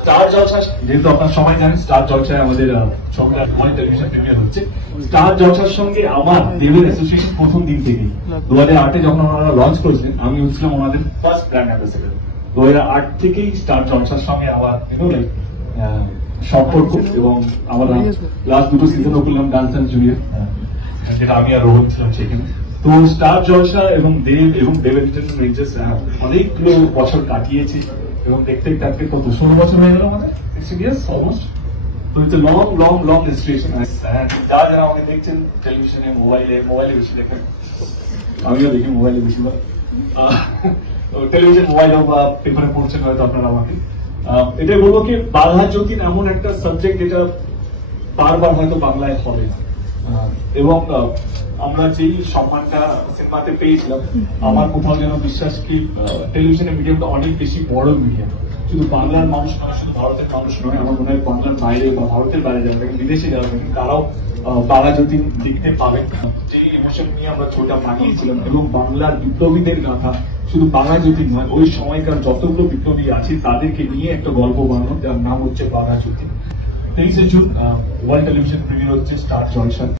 Star জলসা, যেহেতু আপনার সবাই জানেন স্টার জলসায় আমাদের সঙ্গে টেলিভিশন প্রিমিয়ার হচ্ছে। স্টার জলসার সঙ্গে আমার দেবের অ্যাসোসিয়েশন প্রথম দিন থেকেই 2008-এ যখন ওনারা লঞ্চ করেছিলেন, আমি হচ্ছিলাম ওনাদের ফার্স্ট ব্র্যান্ড অ্যাম্বাসেডর। 2008 থেকেই স্টার জলসার সঙ্গে আমার সম্পর্ক, এবং আমরা লাস্ট দুটো সিজনও করলাম ডান্স অ্যান্ড জুনিয়র, যেটা আমি আর রোহন ছিলাম সেখানে। তো স্টার জলসা এবং দেব এন্টারটেইনমেন্ট রেঞ্জার্স অনেকগুলো বছর কাটিয়েছি, এবং দেখতে দেখতে কত 16 বছর হয়ে গেল আমাদের, 16 years অলমোস্ট। তো ইটস এ লং রেজিস্ট্রেশন। যারা আমাকে দেখছেন টেলিভিশনে, মোবাইলে বেশি দেখেন, আমিও দেখি মোবাইলে বেশিরভাগ, টেলিভিশন, মোবাইল হোক বা পেপারে পড়ছেন হয়তো আপনারা আমাকে। এটাই বলবো কি, বাঘা যতীন এমন একটা সাবজেক্ট যেটা বারবার হয়তো বাংলায় হবে না, এবং আমরা যেই সম্মানটা সিনেমাতে পেয়েছিলাম, আমার কোথাও যেন বিশ্বাস কি টেলিভিশনের মিডিয়ামটা অনেক বেশি বড় মিডিয়াম, শুধু বাংলার মানুষ নয়, শুধু ভারতের মানুষ নয়, আমার মনে হয় বাংলার বাইরে বা ভারতের বাইরে যারা থাকেন, বিদেশে যারা থাকেন, তারাও বাঘা যতীন দেখতে পাবেন। যে ইমোশন নিয়ে আমরা ছবিটা বানিয়েছিলাম, এবং বাংলার বিপ্লবীদের গাথা, শুধু বাঘা যতীন নয়, ওই সময়কার যতগুলো বিপ্লবী আছে তাদেরকে নিয়ে একটা গল্প বানানো, যার নাম হচ্ছে বাঘা যতীন। 23শে জুন ওয়ার্ল্ড টেলিভিশন প্রিমিয়ার হচ্ছে স্টার জলসা।